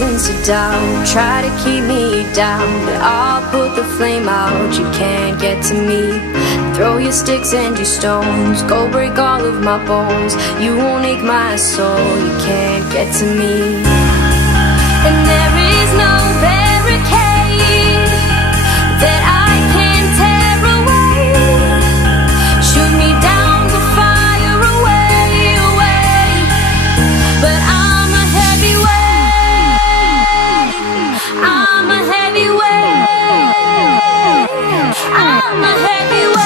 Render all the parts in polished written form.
reasons to doubt, try to keep me down, but I'll put the flame out. You can't get to me. Throw your sticks and your stones, go break all of my bones. You won't ache my soul, you can't get to me. And there is no barricade that I can tear away. Shoot me down, go fire away, away. But I'm a heavyweight, I'm a heavyweight, I'm a heavyweight.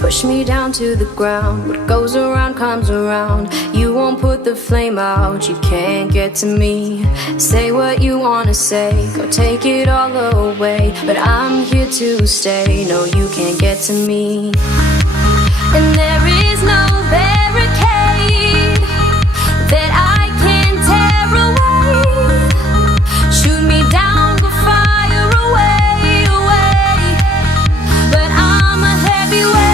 Push me down to the ground. What goes around comes around. You won't put the flame out, you can't get to me. Say what you wanna say, go take it all away, but I'm here to stay. No, you can't get to me. And there is no barricade that I can tear away. Shoot me down, go fire away, away. But I'm a heavyweight,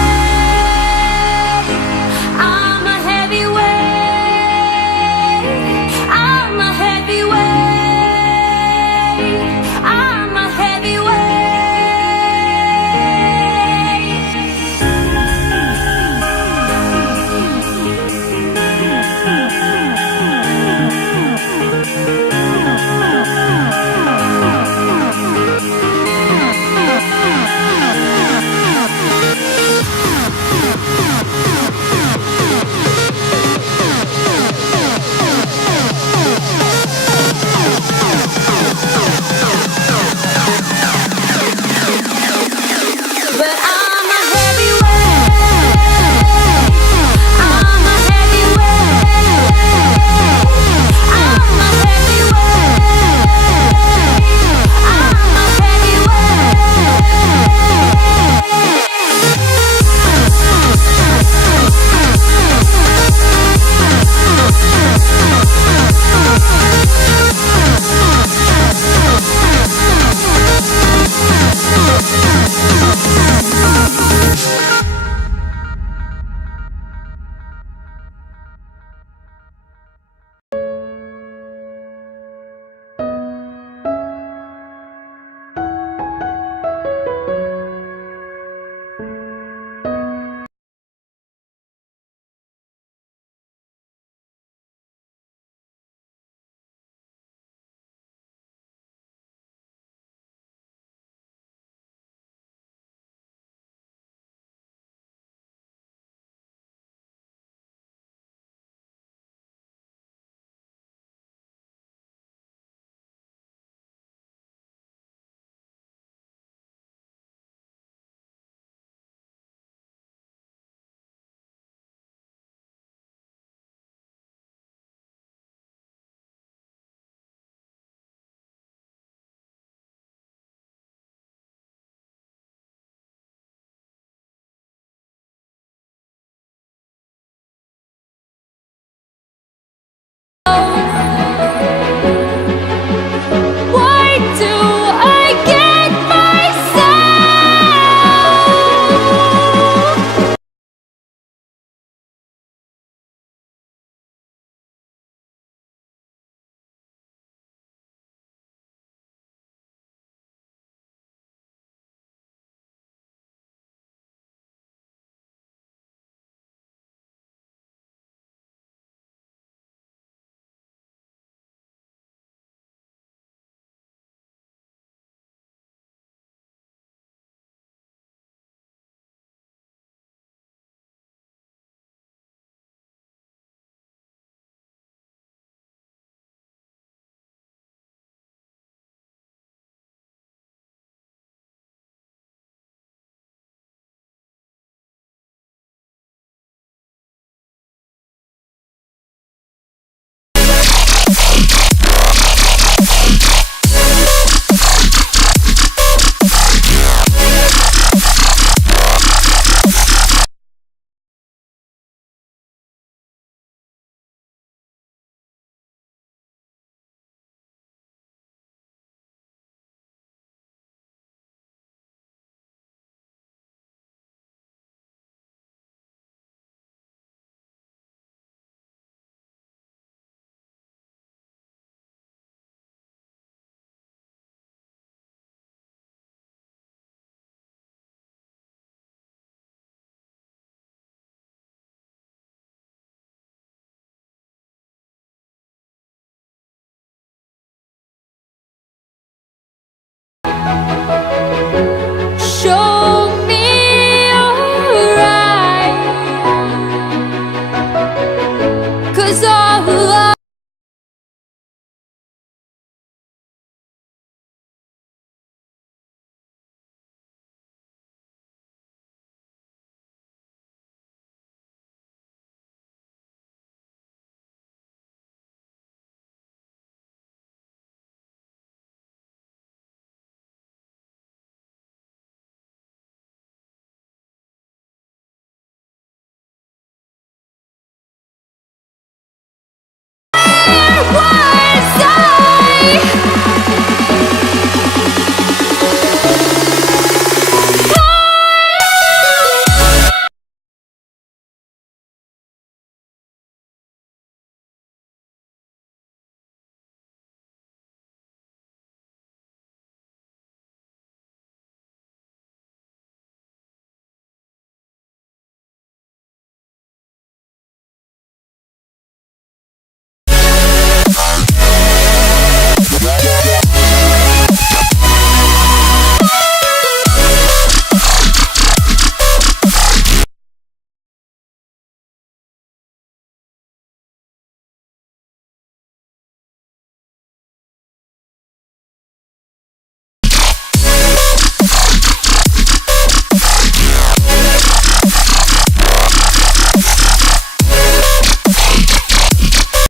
you.